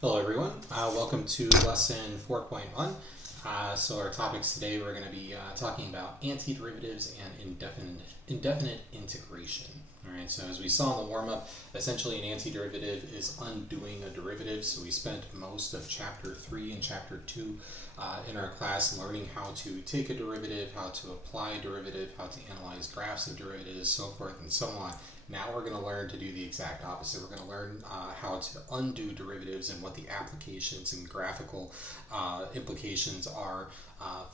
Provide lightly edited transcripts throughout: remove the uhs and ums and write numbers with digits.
Hello everyone, welcome to lesson 4.1. So our topics today, we're going to be talking about antiderivatives and indefinite integration. Alright, so as we saw in the warm-up, essentially an antiderivative is undoing a derivative. So we spent most of chapter 3 and chapter 2 in our class learning how to take a derivative, how to apply a derivative, how to analyze graphs of derivatives, so forth and so on. Now we're going to learn to do the exact opposite. We're going to learn how to undo derivatives and what the applications and graphical implications are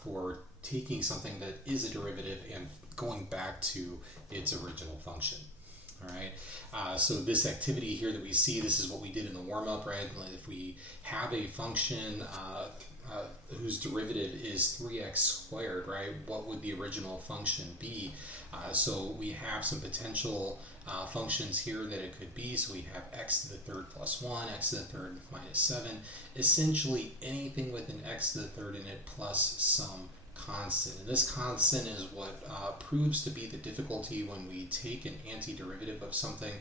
for taking something that is a derivative and going back to its original function. All right. So this activity here that we see, this is what we did in the warm-up, right? If we have a function whose derivative is 3x squared, right? What would the original function be? So we have some potential functions here that it could be. So we have x to the third plus 1, x to the third minus 7. Essentially anything with an x to the third in it plus some constant. And this constant is what proves to be the difficulty when we take an antiderivative of something,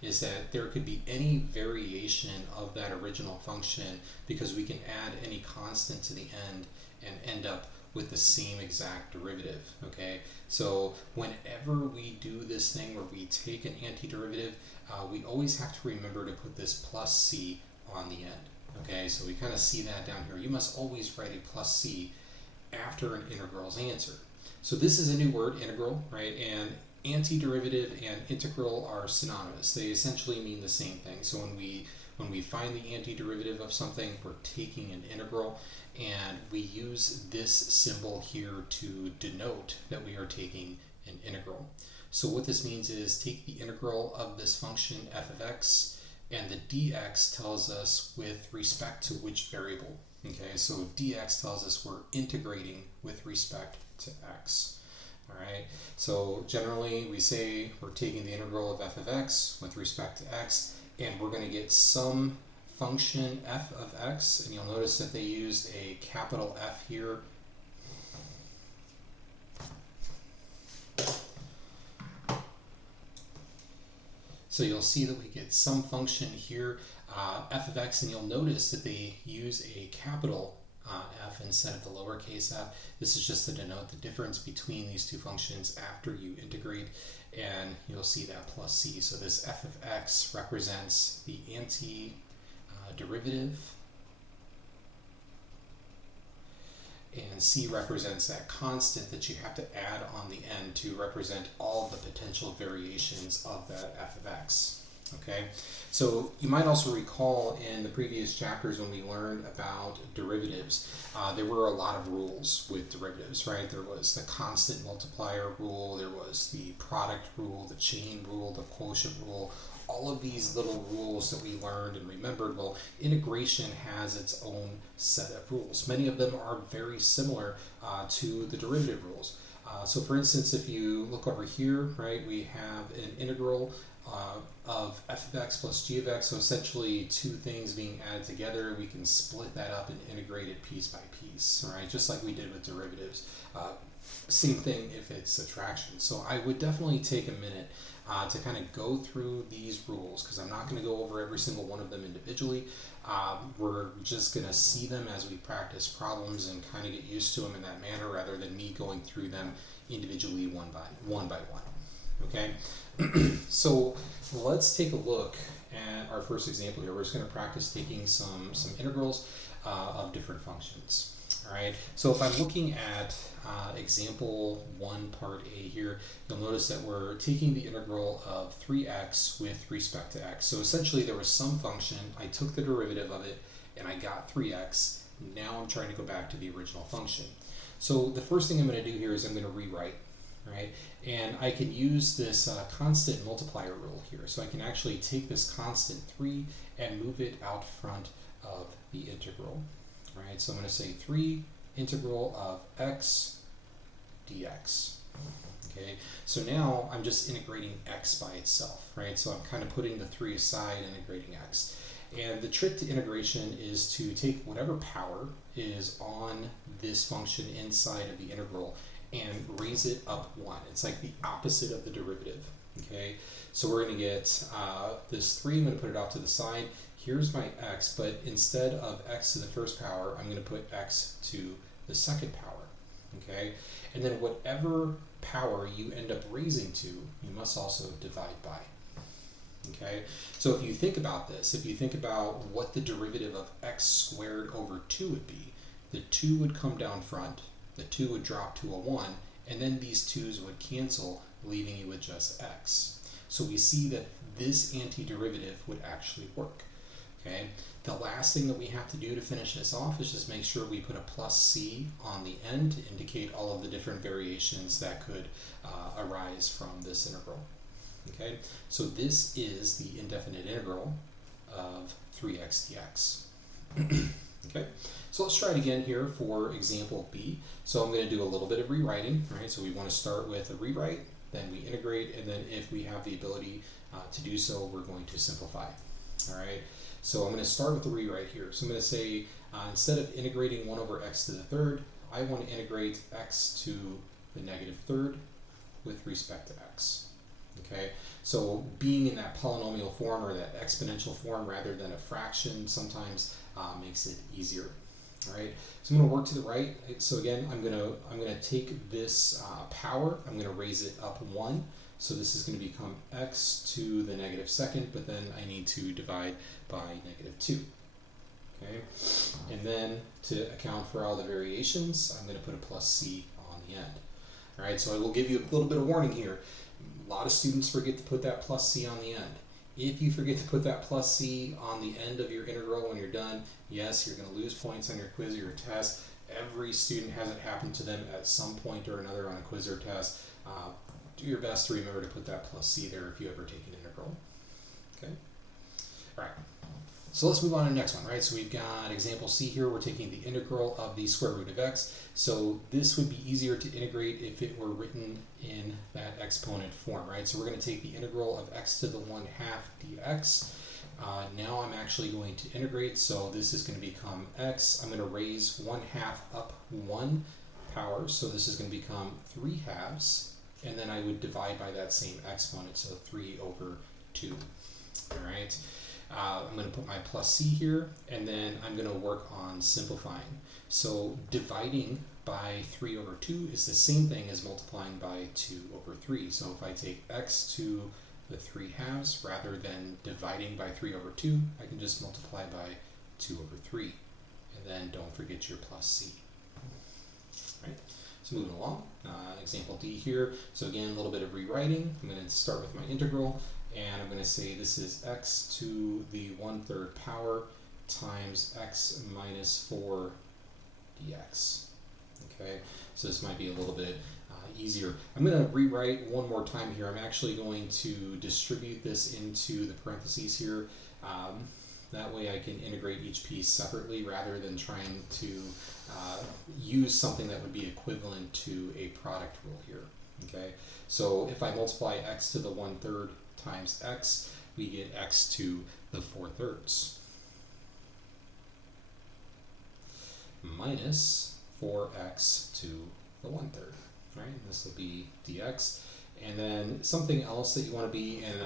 is that there could be any variation of that original function because we can add any constant to the end and end up with the same exact derivative. Okay, so whenever we do this thing where we take an antiderivative, we always have to remember to put this plus c on the end. Okay, so we kind of see that down here. You must always write a plus c after an integral is answered. So this is a new word, integral, right? And antiderivative and integral are synonymous. They essentially mean the same thing. So when we find the antiderivative of something, we're taking an integral, and we use this symbol here to denote that we are taking an integral. So what this means is take the integral of this function f of x, and the dx tells us with respect to which variable. Okay, so dx tells us we're integrating with respect to x. All right, so generally we say we're taking the integral of f of x with respect to x, and we're going to get some function f of x, and you'll notice that they used a capital F here. So you'll see that we get some function here, f of x, and you'll notice that they use a capital f instead of the lowercase f. This is just to denote the difference between these two functions after you integrate, and you'll see that plus c. So this f of x represents the antiderivative, and c represents that constant that you have to add on the end to represent all the potential variations of that f of x. Okay, so you might also recall in the previous chapters when we learned about derivatives, there were a lot of rules with derivatives, right? There was the constant multiplier rule, there was the product rule, the chain rule, the quotient rule. All of these little rules that we learned and remembered. Well, integration has its own set of rules. Many of them are very similar to the derivative rules. So for instance, if you look over here, right, we have an integral of f of x plus g of x, so essentially two things being added together. We can split that up and integrate it piece by piece, right, just like we did with derivatives. Same thing if it's subtraction. So I would definitely take a minute to kind of go through these rules, because I'm not going to go over every single one of them individually. We're just going to see them as we practice problems and kind of get used to them in that manner, rather than me going through them individually one by one. Okay, so let's take a look at our first example here. We're just going to practice taking some integrals of different functions. All right, so if I'm looking at example 1 part A here, you'll notice that we're taking the integral of 3x with respect to x. So essentially there was some function, I took the derivative of it, and I got 3x. Now I'm trying to go back to the original function. So the first thing I'm going to do here is I'm going to rewrite. Right, and I can use this constant multiplier rule here. So I can actually take this constant 3 and move it out front of the integral. Right, so I'm going to say 3 integral of x dx. Okay, so now I'm just integrating x by itself, right? So I'm kind of putting the 3 aside, integrating x. And the trick to integration is to take whatever power is on this function inside of the integral and raise it up 1. It's like the opposite of the derivative. Okay, so we're going to get this 3, I'm going to put it off to the side. here's my x, but instead of x to the first power, I'm going to put x to the second power, okay? And then whatever power you end up raising to, you must also divide by, okay? So if you think about this, if you think about what the derivative of x squared over 2 would be, the 2 would come down front, the 2 would drop to a 1, and then these 2's would cancel, leaving you with just x. So we see that this antiderivative would actually work. Okay. The last thing that we have to do to finish this off is just make sure we put a plus c on the end to indicate all of the different variations that could arise from this integral. Okay. So this is the indefinite integral of 3x dx. Okay. So let's try it again here for example B. So I'm going to do a little bit of rewriting. Right. So we want to start with a rewrite, then we integrate, and then if we have the ability to do so, we're going to simplify. All right. So I'm going to start with the rewrite here. So I'm going to say instead of integrating 1 over x to the third, I want to integrate x to the negative third with respect to x. Okay, so being in that polynomial form or that exponential form rather than a fraction sometimes makes it easier. All right, so I'm going to work to the right. So again, I'm going to take this power, I'm going to raise it up 1. So this is going to become x to the negative second, but then I need to divide by negative 2. Okay, and then to account for all the variations, I'm going to put a plus c on the end. All right, so I will give you a little bit of warning here. A lot of students forget to put that plus c on the end. If you forget to put that plus c on the end of your integral when you're done, yes, you're going to lose points on your quiz or your test. Every student has it happen to them at some point or another on a quiz or test. Do your best to remember to put that plus c there if you ever take an integral. Okay. All right. So let's move on to the next one, right? So we've got example C here. We're taking the integral of the square root of x. So this would be easier to integrate if it were written in that exponent form, right? So we're going to take the integral of x to the 1/2 dx. Now I'm actually going to integrate. So this is going to become x. I'm going to raise 1/2 up 1 power. So this is going to become 3/2. And then I would divide by that same exponent, so 3 over 2. All right. I'm going to put my plus c here, and then I'm going to work on simplifying. So dividing by 3 over 2 is the same thing as multiplying by 2 over 3. So if I take x to the 3/2 rather than dividing by 3 over 2, I can just multiply by 2 over 3. And then don't forget your plus c. Right? So moving along, example D here. So again, a little bit of rewriting. I'm going to start with my integral, and I'm going to say this is x to the 1/3 power times x minus 4 dx. Okay, so this might be a little bit easier. I'm going to rewrite one more time here. I'm actually going to distribute this into the parentheses here. That way I can integrate each piece separately rather than trying to use something that would be equivalent to a product rule here. Okay, so if I multiply x to the 1/3 times x, we get x to the 4/3 minus 4x to the 1/3. Right, and this will be dx. And then something else that you want to be, and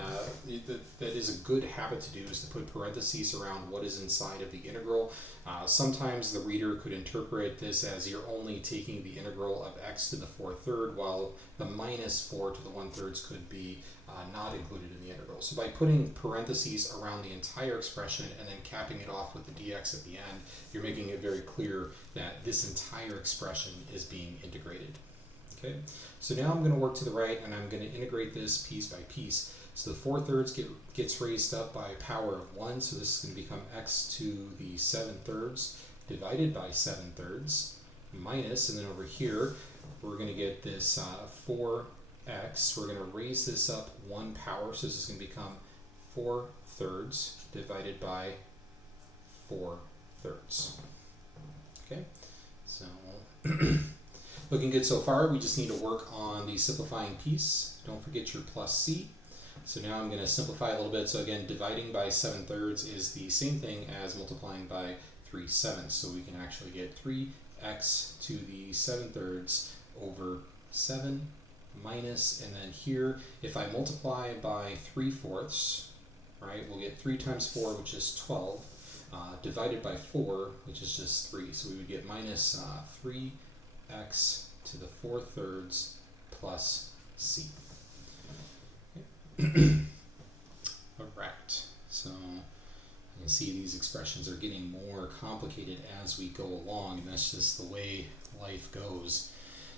that is a good habit to do, is to put parentheses around what is inside of the integral. Sometimes the reader could interpret this as you're only taking the integral of x to the 4/3, while the minus 4 to the 1/3 could be not included in the integral. So by putting parentheses around the entire expression and then capping it off with the dx at the end, you're making it very clear that this entire expression is being integrated. Okay, so now I'm going to work to the right, and I'm going to integrate this piece by piece. So the 4/3 gets raised up by power of 1, so this is going to become x to the 7/3 divided by 7/3 minus, and then over here we're going to get this 4x. We're going to raise this up 1 power, so this is going to become 4/3 divided by 4/3. Okay, so looking good so far. We just need to work on the simplifying piece. Don't forget your plus c. So now I'm going to simplify a little bit. So again, dividing by 7/3 is the same thing as multiplying by 3/7. So we can actually get 3x to the 7/3 over 7 minus, and then here, if I multiply by 3/4, right, we'll get 3 times 4, which is 12, divided by 4, which is just 3. So we would get minus 3x to the 4 thirds plus c. Okay. All right, so you can see these expressions are getting more complicated as we go along, and that's just the way life goes.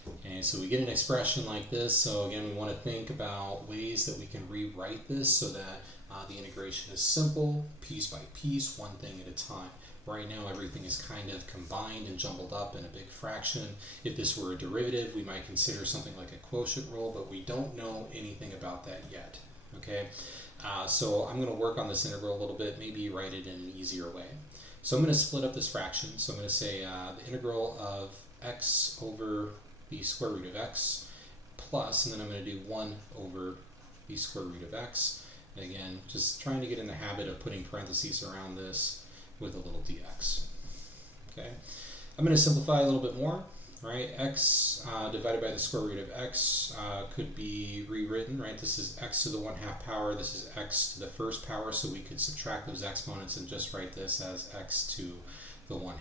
Okay, so we get an expression like this. So again, we want to think about ways that we can rewrite this so that the integration is simple, piece by piece, one thing at a time. Right now, everything is kind of combined and jumbled up in a big fraction. If this were a derivative, we might consider something like a quotient rule, but we don't know anything about that yet. Okay, so I'm going to work on this integral a little bit, maybe write it in an easier way. So I'm going to split up this fraction. So I'm going to say the integral of x over the square root of x plus, and then I'm going to do 1 over the square root of x. And again, just trying to get in the habit of putting parentheses around this with a little dx. Okay, I'm going to simplify a little bit more. Right, x divided by the square root of x could be rewritten, right? This is x to the 1/2 power, this is x to the 1st power, so we could subtract those exponents and just write this as x to the 1/2.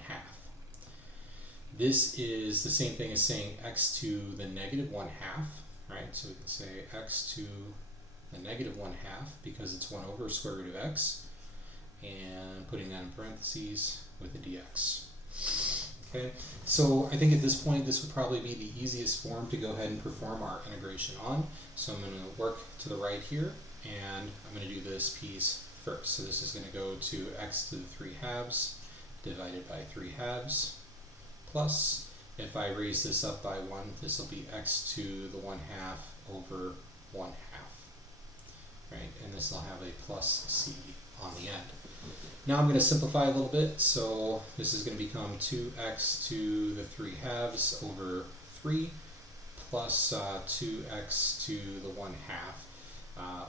This is the same thing as saying x to the negative 1/2, right? So we can say x to the negative 1/2 because it's 1 over square root of x, and putting that in parentheses with a dx. Okay, so I think at this point this would probably be the easiest form to go ahead and perform our integration on. So I'm going to work to the right here, and I'm going to do this piece first. So this is going to go to x to the 3/2 divided by 3/2 plus, if I raise this up by 1, this will be x to the 1/2 over 1/2, right? And this will have a plus c on the end. Now I'm going to simplify a little bit, so this is going to become 2x to the 3/2 over 3 plus 2x to the 1/2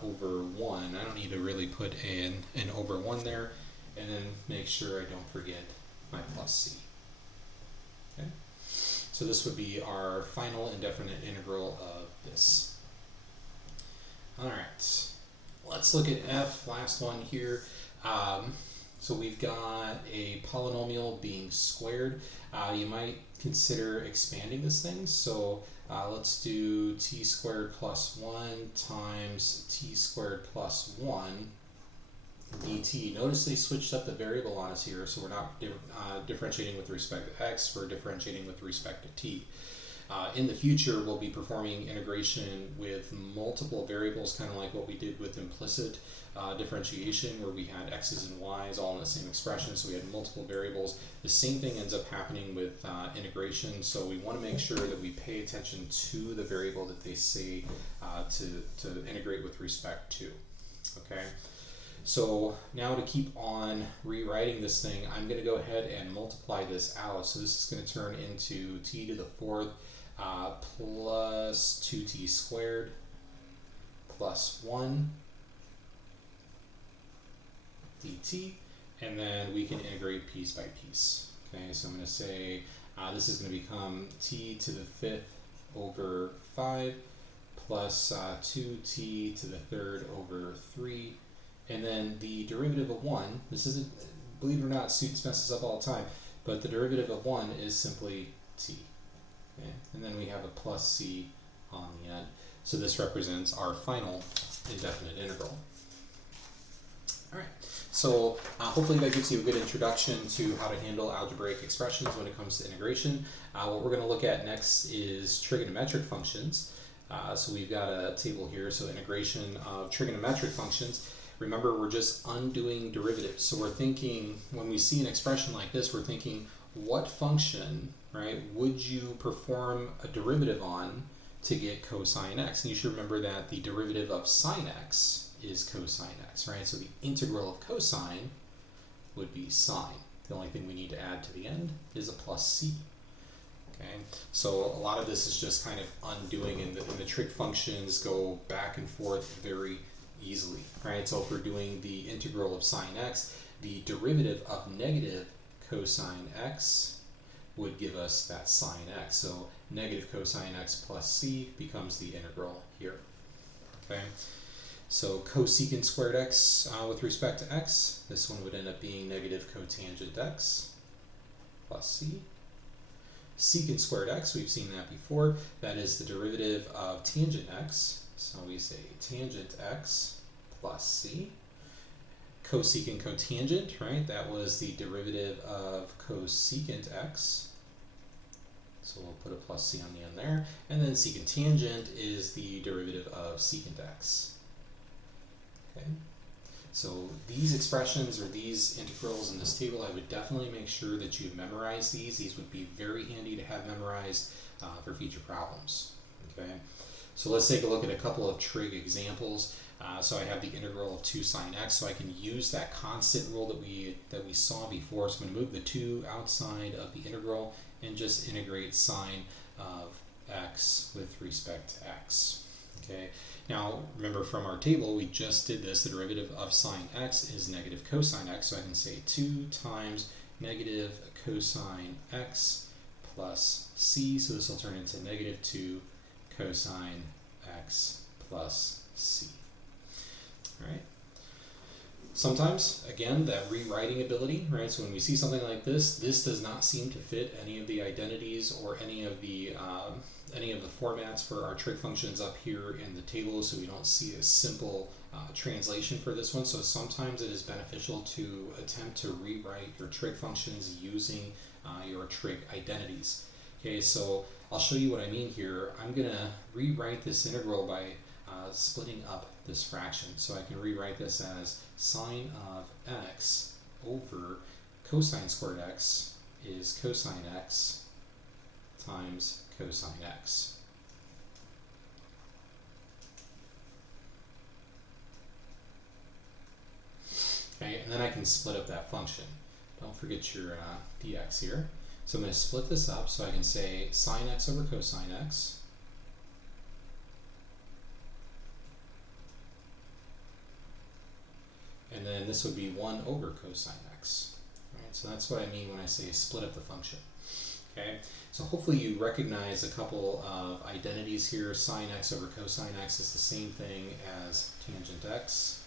over 1. I don't need to really put an over 1 there, and then make sure I don't forget my plus c. Okay, so this would be our final indefinite integral of this. All right, let's look at f, last one here. So we've got a polynomial being squared. You might consider expanding this thing. So let's do t squared plus 1 times t squared plus 1 dt. Notice they switched up the variable on us here, so we're not differentiating with respect to x, we're differentiating with respect to t. In the future, we'll be performing integration with multiple variables, kind of like what we did with implicit differentiation, where we had x's and y's all in the same expression, so we had multiple variables. The same thing ends up happening with integration, so we want to make sure that we pay attention to the variable that they say to integrate with respect to. Okay, so now to keep on rewriting this thing, I'm going to go ahead and multiply this out. So this is going to turn into t to the 4th plus 2t squared plus 1 dt, and then we can integrate piece by piece. Okay, so I'm going to say this is going to become t to the 5th over 5 plus 2t to the 3rd over 3, and then the derivative of 1, this isn't, believe it or not, students mess this up all the time, but the derivative of 1 is simply t. Okay, and then we have a plus c on the end. So this represents our final indefinite integral. All right, so hopefully that gives you a good introduction to how to handle algebraic expressions when it comes to integration. What we're going to look at next is trigonometric functions. So we've got a table here, so integration of trigonometric functions. Remember, we're just undoing derivatives. So we're thinking, when we see an expression like this, we're thinking, what function, right, would you perform a derivative on to get cosine x? And you should remember that the derivative of sine x is cosine x, right? So the integral of cosine would be sine. The only thing we need to add to the end is a plus c. Okay, so a lot of this is just kind of undoing, and the trig functions go back and forth very easily, right? So if we're doing the integral of sine x, the derivative of negative cosine x would give us that sine x. So negative cosine x plus c becomes the integral here. Okay. So cosecant squared x with respect to x, this one would end up being negative cotangent x plus c. Secant squared x, we've seen that before, that is the derivative of tangent x, so we say tangent x plus c. Cosecant cotangent, right, that was the derivative of cosecant x, so we'll put a plus c on the end there, and then secant tangent is the derivative of secant x. Okay. So these expressions or these integrals in this table, I would definitely make sure that you memorize these. These would be very handy to have memorized for future problems. Okay. So let's take a look at a couple of trig examples. So I have the integral of 2 sine x, so I can use that constant rule that we saw before. So I'm going to move the 2 outside of the integral and just integrate sine of x with respect to x. Okay. Now, remember from our table, we just did this. The derivative of sine x is negative cosine x. So I can say 2 times negative cosine x plus c. So this will turn into negative 2 cosine x plus c. All right. Sometimes, again, that rewriting ability, right? So when we see something like this does not seem to fit any of the identities or any of the formats for our trig functions up here in the table, so we don't see a simple translation for this one. So sometimes it is beneficial to attempt to rewrite your trig functions using your trig identities. Okay, so I'll show you what I mean here. I'm going to rewrite this integral by splitting up this fraction. So I can rewrite this as sine of x over cosine squared x is cosine x times cosine x. Okay, and then I can split up that function. Don't forget your dx here. So I'm going to split this up so I can say sine x over cosine x and then this would be 1 over cosine x. Right? So that's what I mean when I say split up the function. Okay, so hopefully you recognize a couple of identities here. Sine x over cosine x is the same thing as tangent x,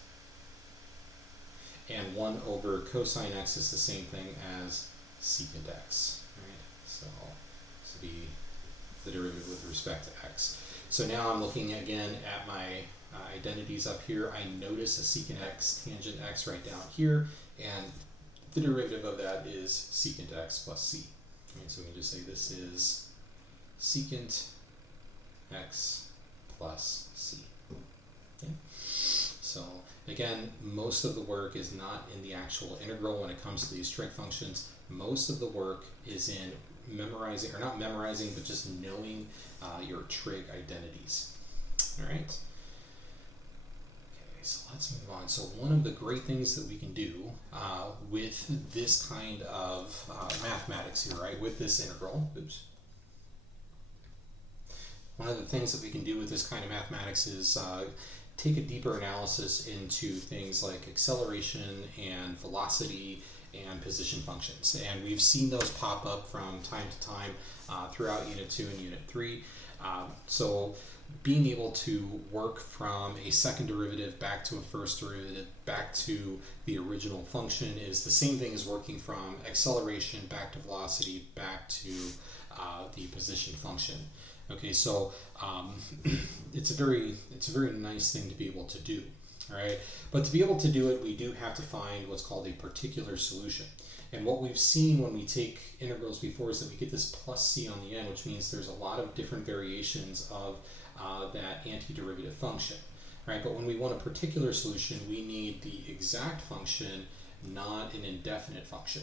and 1 over cosine x is the same thing as secant x. Right? So this would be the derivative with respect to x. So now I'm looking again at my identities up here. I notice a secant x, tangent x right down here, and the derivative of that is secant x plus c. Right, so we can just say this is secant x plus c. Okay. So again, most of the work is not in the actual integral when it comes to these trig functions. Most of the work is in memorizing, or not memorizing, but just knowing your trig identities. All right. So let's move on. So one of the great things that we can do with this kind of mathematics here, right, with this integral, one of the things that we can do with this kind of mathematics is take a deeper analysis into things like acceleration and velocity and position functions. And we've seen those pop up from time to time throughout Unit 2 and Unit 3. So being able to work from a second derivative back to a first derivative back to the original function is the same thing as working from acceleration back to velocity back to the position function. Okay, so it's a very nice thing to be able to do. All right, but to be able to do it, we do have to find what's called a particular solution. And what we've seen when we take integrals before is that we get this plus c on the end, which means there's a lot of different variations of that antiderivative function, right? But when we want a particular solution, we need the exact function, not an indefinite function,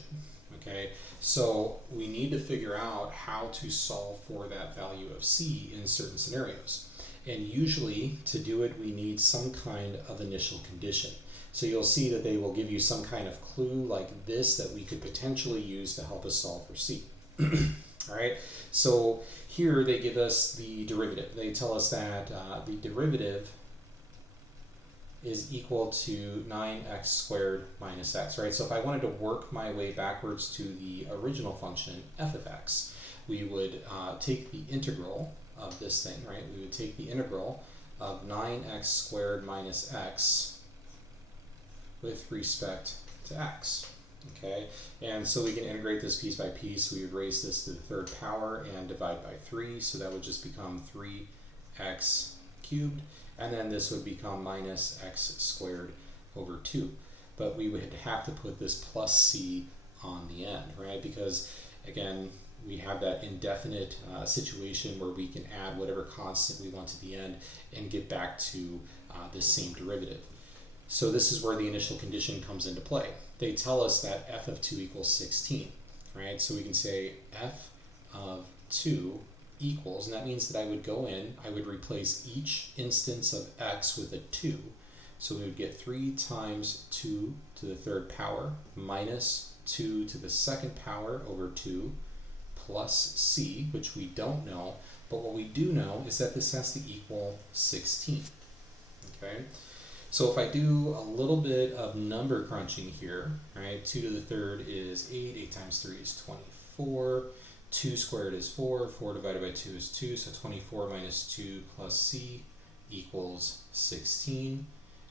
okay? So we need to figure out how to solve for that value of c in certain scenarios. And usually, to do it, we need some kind of initial condition. So you'll see that they will give you some kind of clue like this that we could potentially use to help us solve for c. All right, so here they give us the derivative. They tell us that the derivative is equal to 9x squared minus x, right? So if I wanted to work my way backwards to the original function, f of x, we would take the integral of this thing, right? We would take the integral of 9x squared minus x with respect to x. Okay, and so we can integrate this piece by piece. We would raise this to the third power and divide by 3, so that would just become 3x cubed, and then this would become minus x squared over 2. But we would have to put this plus c on the end, right? Because again, we have that indefinite situation where we can add whatever constant we want to the end and get back to this same derivative. So this is where the initial condition comes into play. They tell us that f of 2 equals 16, right? So we can say f of 2 equals, and that means that I would go in, I would replace each instance of x with a 2. So we would get 3 times 2 to the third power minus 2 to the second power over 2 plus c, which we don't know, but what we do know is that this has to equal 16, okay? So if I do a little bit of number crunching here, right, 2 to the third is 8, 8 times 3 is 24, 2 squared is 4, 4 divided by 2 is 2, so 24 minus 2 plus c equals 16,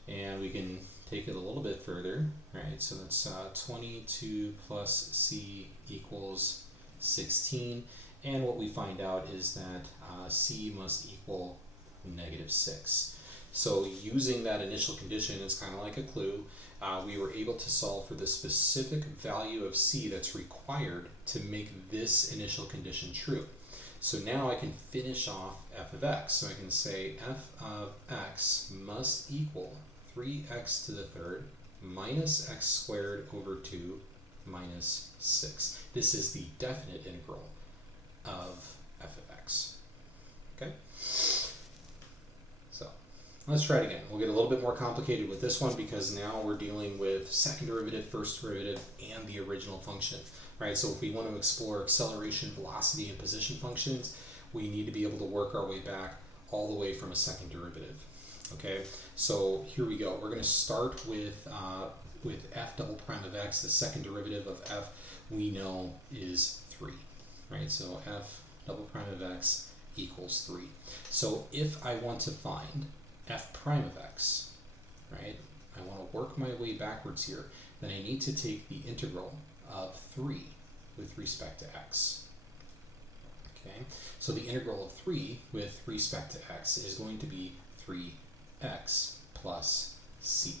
and we can take it a little bit further, right, so that's 22 plus c equals 16, and what we find out is that c must equal negative 6. So using that initial condition is kind of like a clue. We were able to solve for the specific value of c that's required to make this initial condition true. So now I can finish off f of x. So I can say f of x must equal 3x to the third minus x squared over 2 minus 6. This is the definite integral of f of x. Okay? So let's try it again. We'll get a little bit more complicated with this one because now we're dealing with second derivative, first derivative, and the original function. Right? So if we want to explore acceleration, velocity, and position functions, we need to be able to work our way back all the way from a second derivative. Okay? So here we go. We're going to start with f double prime of x. The second derivative of f we know is 3. Right? So f double prime of x equals 3. So if I want to find f prime of x, right, I want to work my way backwards here, then I need to take the integral of 3 with respect to x. Okay, so the integral of 3 with respect to x is going to be 3x plus c.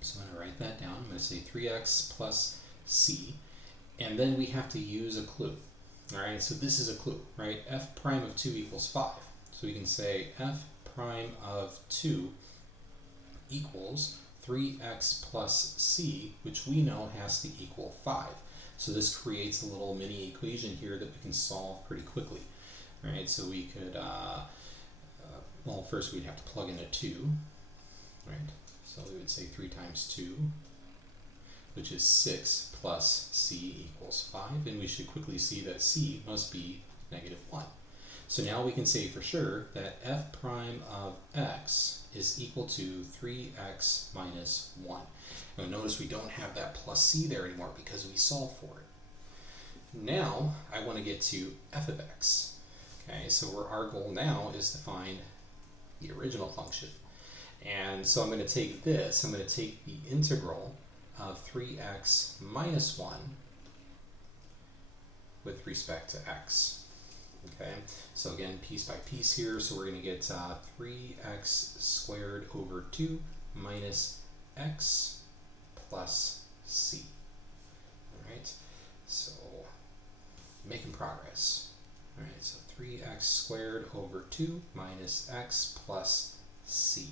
So I'm going to write that down. I'm going to say 3x plus c, and then we have to use a clue. All right, so this is a clue, right? F prime of 2 equals 5. So we can say f prime of 2 equals 3x plus c, which we know has to equal 5. So this creates a little mini equation here that we can solve pretty quickly. Right, so we could, well, first we'd have to plug in a 2, right? So we would say 3 times 2, which is 6 plus c equals 5, and we should quickly see that c must be negative 1. So now we can say for sure that f prime of x is equal to 3x minus 1. Now notice we don't have that plus c there anymore because we solved for it. Now I want to get to f of x. Okay, so our goal now is to find the original function. And so I'm going to take this, I'm going to take the integral of 3x minus 1 with respect to x. Okay, so again, piece by piece here, so we're going to get 3x squared over 2 minus x plus c. Alright, so making progress. Alright, so 3x squared over 2 minus x plus c.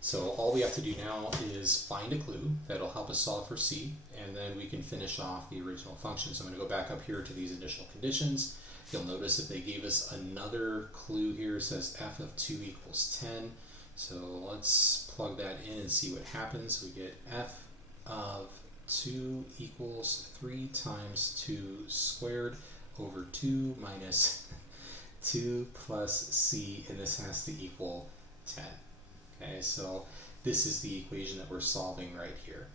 So all we have to do now is find a clue that'll help us solve for c, and then we can finish off the original function. So I'm going to go back up here to these initial conditions. You'll notice that they gave us another clue here. It says f of 2 equals 10. So let's plug that in and see what happens. We get f of 2 equals 3 times 2 squared over 2 minus 2 plus c, and this has to equal 10. Okay, so this is the equation that we're solving right here.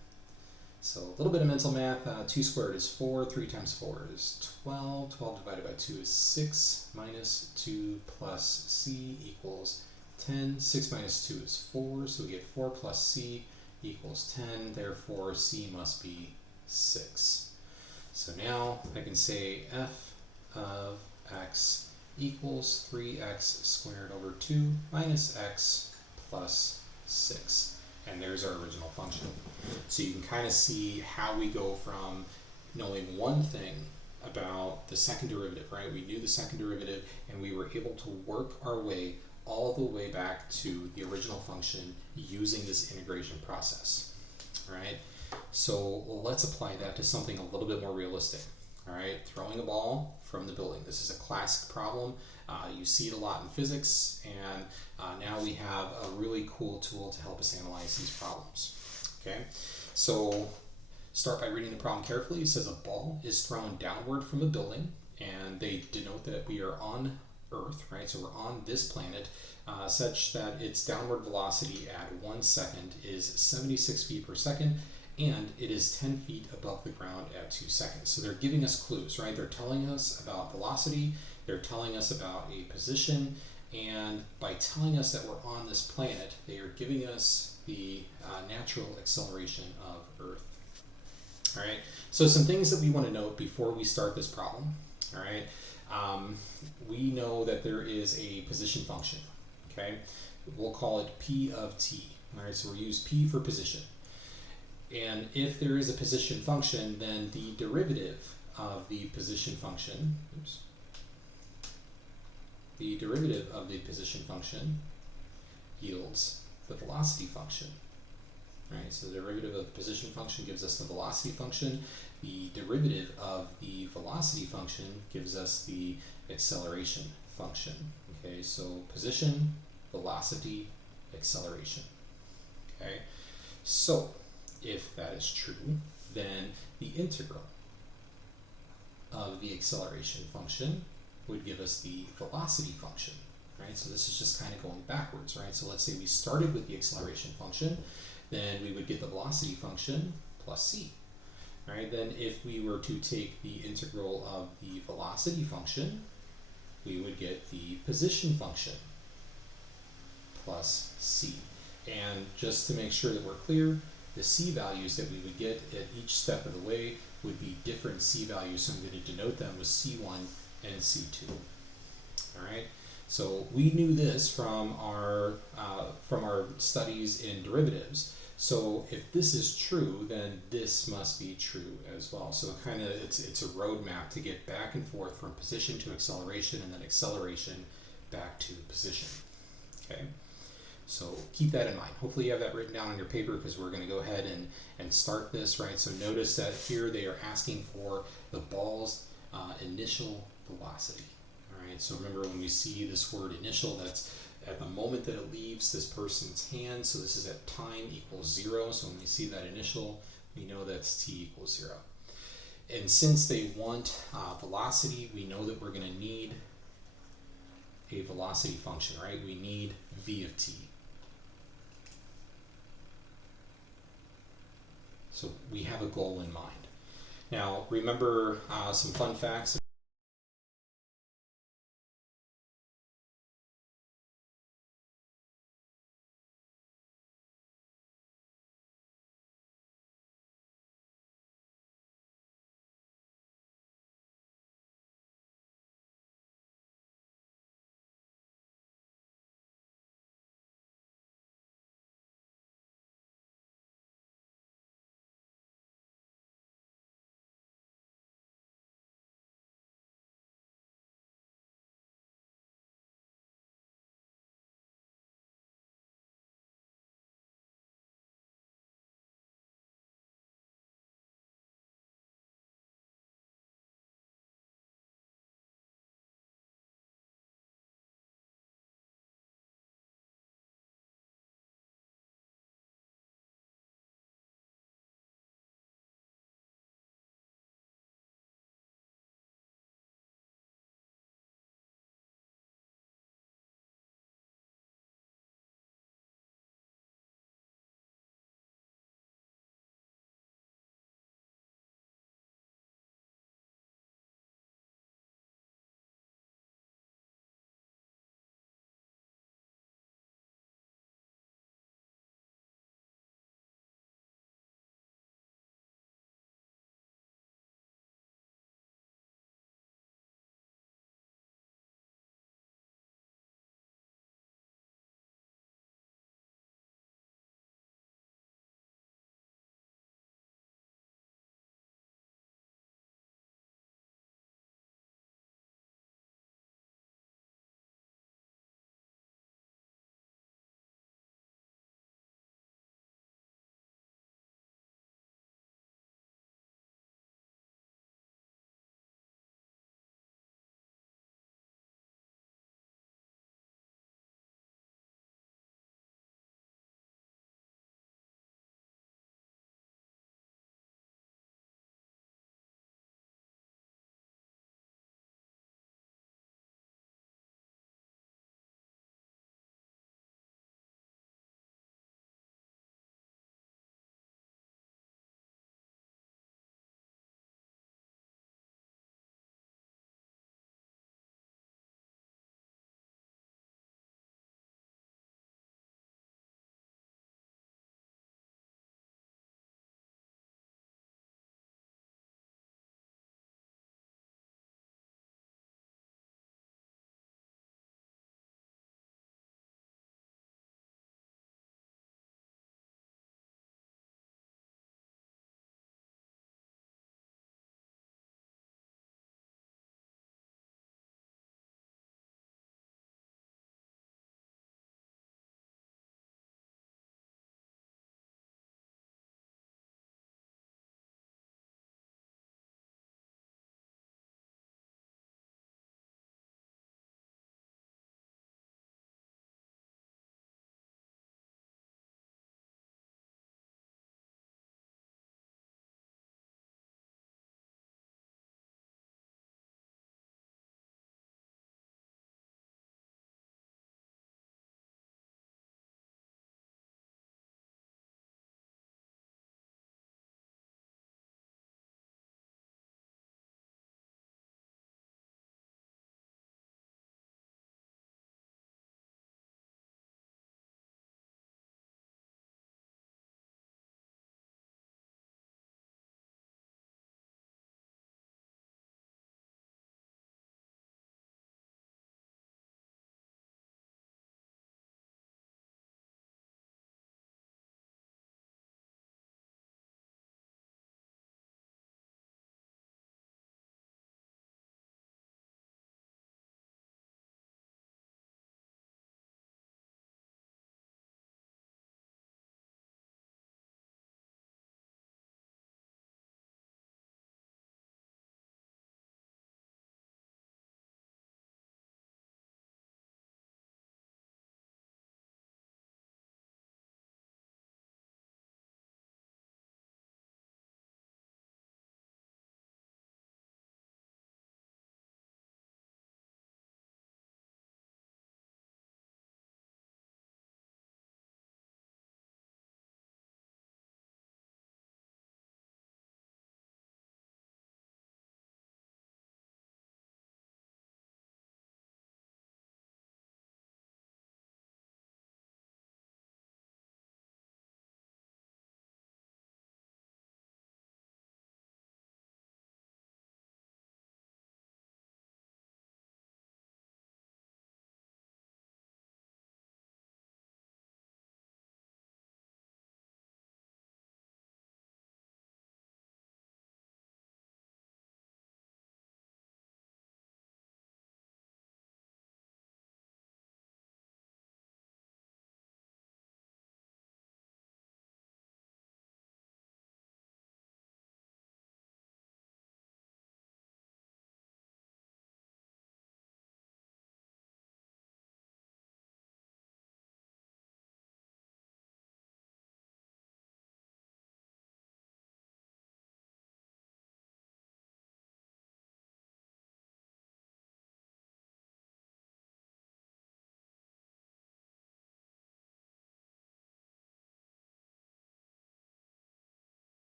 So a little bit of mental math. 2 squared is 4, 3 times 4 is 12, 12 divided by 2 is 6, minus 2 plus c equals 10. 6 minus 2 is 4, so we get 4 plus c equals 10. Therefore, c must be 6. So now I can say f of x equals 3x squared over 2 minus x plus 6. And there's our original function. So you can kind of see how we go from knowing one thing about the second derivative, right? We knew the second derivative and we were able to work our way all the way back to the original function using this integration process, right? So let's apply that to something a little bit more realistic, all right? Throwing a ball from the building. This is a classic problem. You see it a lot in physics, and now we have a really cool tool to help us analyze these problems, okay? So start by reading the problem carefully. It says a ball is thrown downward from a building, and they denote that we are on Earth, right? So we're on this planet, such that its downward velocity at 1 second is 76 feet per second, and it is 10 feet above the ground at 2 seconds. So they're giving us clues, right? They're telling us about velocity, they're telling us about a position, and by telling us that we're on this planet, they are giving us the natural acceleration of Earth. All right, so some things that we want to note before we start this problem, all right? We know that there is a position function, okay? We'll call it P of t, all right? So we'll use P for position. And if there is a position function, then the derivative of the position function, the derivative of the position function yields the velocity function, right? So the derivative of the position function gives us the velocity function. The derivative of the velocity function gives us the acceleration function, okay? So position, velocity, acceleration, okay? So if that is true, then the integral of the acceleration function would give us the velocity function, right? So this is just kind of going backwards, right? So let's say we started with the acceleration function, then we would get the velocity function plus c, right? Then if we were to take the integral of the velocity function, we would get the position function plus c. And just to make sure that we're clear, the c values that we would get at each step of the way would be different c values, so I'm going to denote them with c1 and c2. All right, so we knew this from our studies in derivatives. So if this is true, then this must be true as well. So kind of it's a roadmap to get back and forth from position to acceleration, and then acceleration back to position. Okay. So keep that in mind. Hopefully you have that written down on your paper, because we're going to go ahead and start this, right? So notice that here they are asking for the ball's initial velocity. All right, so remember when we see this word initial, that's at the moment that it leaves this person's hand. So this is at time equals 0. So when we see that initial, we know that's t equals 0. And since they want velocity, we know that we're going to need a velocity function, right? We need v of t. So we have a goal in mind. Now, remember some fun facts